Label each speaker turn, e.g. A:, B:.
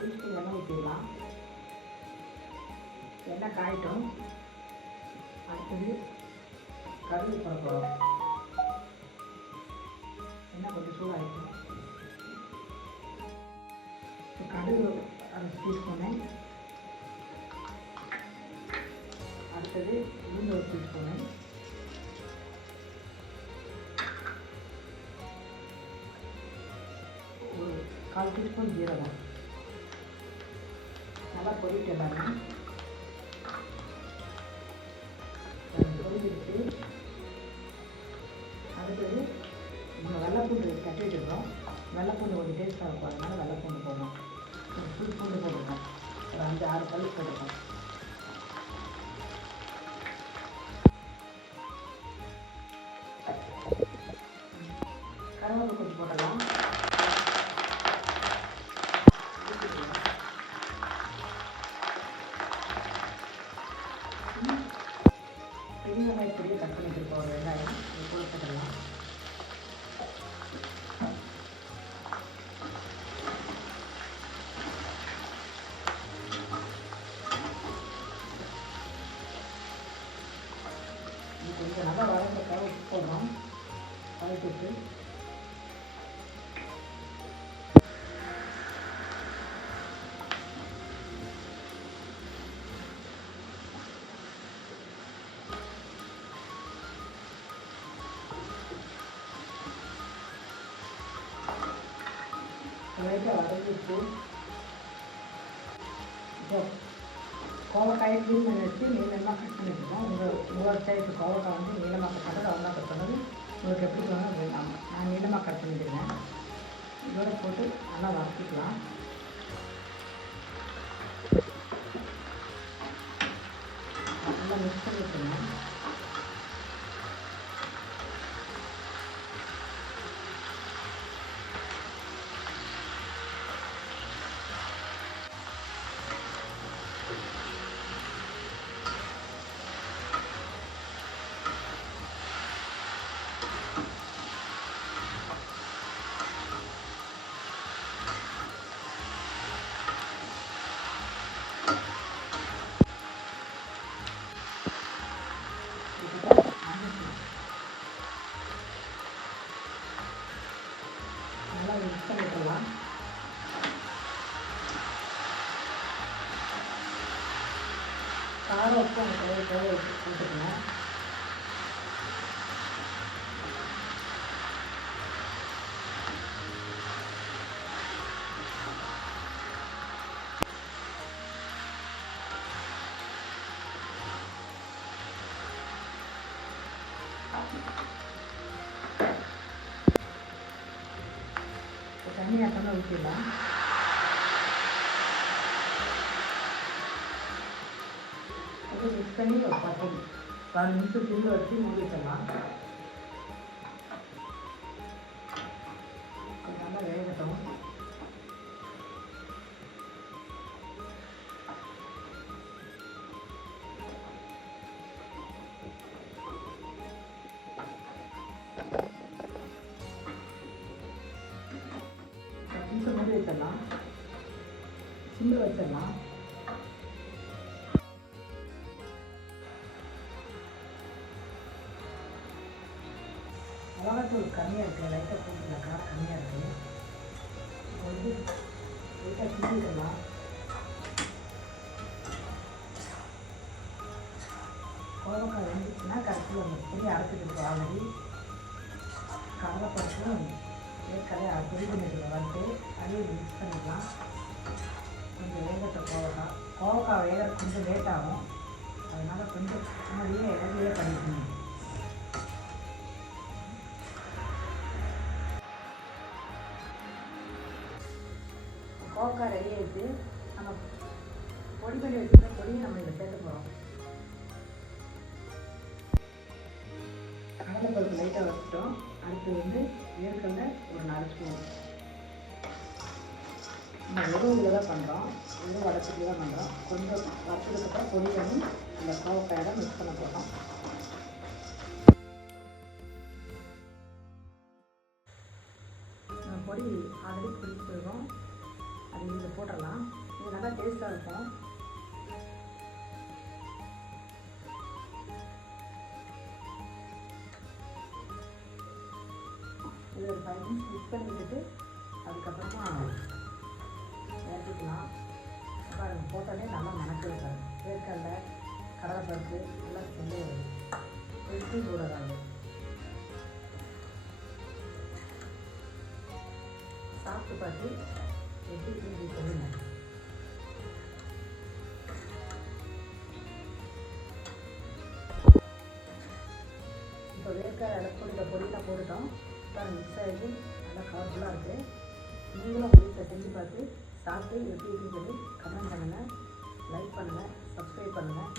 A: Teaspoon எண்ணெய் ஊற்றிடலாம் எண்ணெய் காயட்டும் அடுத்தது கடுகு போட எண்ணெய் கொஞ்சம் சூடாகிட்டோம் இப்போ கடுகு அரை டீஸ்பூனு அடுத்தது உளுந்து ஒரு டீஸ்பூனு கால் டீஸ்பூன் ஜீரகம். நல்லா பொரிட்டு பாருங்க. பொரிஞ்சிருச்சு அடுத்தது நம்ம வெள்ளைப்பூண்டு தட்டி வச்சுருக்கோம். வெள்ளைப்பூண்டு கொஞ்சம் டேஸ்ட்டாக இருக்கும் அதனால வெள்ளைப்பூண்டு போடணும். ஒரு புது பூண்டு போட்டுருக்கோம் ஒரு அஞ்சு ஆறு பல் போட்டுருக்கோம் பெரிய வெங்காயம் பொடியை கட் பண்ணி வச்சுருக்கோம் ஒரு வெங்காயம் லைட்டாக வதங்கிட்டு கோவக்காயை க்ளீன் பண்ணி வச்சு நீளமாக கட் பண்ணிட்டுருக்கோம் உங்கள் உங்களோட சைடு கோவக்காய் வந்து நீளமாக கட் பண்ணது அவங்க கட் பண்ணது உங்களுக்கு எப்படி வேணும் அப்படி நான் நீளமாக கட் பண்ணிக்கிறேன். இதோட போட்டு நல்லா வதக்கிக்கலாம். நல்லா மிக்ஸ் பண்ணி காரம் உப்பு அந்த தேவை தேவை போட்டுக்கலாம் தண்ணி ஆட்டமாக ஊற்றிடலாம் அது மிக்ஸ் பண்ணி ஒரு பத்து பதினஞ்சு நிமிஷம் சிம்மில் வச்சு மூடி வச்சிடலாம் நல்லா வேகட்டும் நிமிஷம் மூடி வச்சிடலாம். சிம்மில் வச்சிடலாம். மிளகாத்தூள் கம்மியாக இருக்குது லைட்டாக போட்டுக்கலாம் காரம் கம்மியாக இருக்குது வந்து லைட்டாக கிண்டிடலாம் கோவக்காய் வந்துச்சுன்னா கடைசியில் அந்த பொடி அரைச்சிட்டு ஆல்ரெடி. கடலைப்பருப்பும் ஏற்கனவே பொடி பண்ணிட்டு வந்துட்டு அதையும் மிக்ஸ் பண்ணிக்கலாம். கொஞ்சம் வேகட்ட கோவக்காய். கோவக்காய் வேக கொஞ்சம் லேட் ஆகும். அதனால் கொஞ்சம் முன்னாடியே இடையிலே பண்ணிக்கணும். கோவக்காய் ரெடி ஆகிட்டு நம்ம பொடி பண்ணி வச்சுருக்க பொடியை நம்ம இதில் சேர்க்க போகிறோம் கடலைப்பருப்பு லைட்டாக வச்சுட்டோம் அடுத்து வந்து வேர்க்கடலை ஒரு நாலு ஸ்பூன் நம்ம வெறும் இதில் தான் பண்ணுறோம் வெறும் வடச்சிட்டு தான் பண்ணுறோம் கொஞ்சம் வறுத்ததுக்கப்புறம் பொடி பண்ணி அந்த கோவக்காயோட மிக்ஸ் பண்ண போகிறோம் போட்டுடலாம் இது நல்லா டேஸ்ட்டாக இருக்கும். இது ஒரு ஃபைவ் மினிட்ஸ் மிக்ஸ் பண்ணிக்கிட்டு அதுக்கப்புறமா இறக்கிக்கலாம் பாருங்கள் போட்டோன்னே நல்லா மணக்குது பாருங்க வேர்க்கடலை கடலைப்பருப்பு எல்லாம் சேர்ந்து இட்லி போடுறாங்க சாப்பிட்டு பார்த்து எப்படி இருக்குன்னு சொல்லுங்க இப்போ வேர்க்கடலை அடப்பொடியில் பொடியெல்லாம் போட்டுட்டோம். இப்போ மிக்ஸ் ஆகி நல்லா கலர்ஃபுல்லாக இருக்குது நீங்களும் வீட்டில் செஞ்சு பார்த்து சாப்பிட்டு எப்படி இருக்குன்னு சொல்லி கமெண்ட் பண்ணுங்கள் லைக் பண்ணுங்கள் சப்ஸ்கிரைப் பண்ணுங்கள்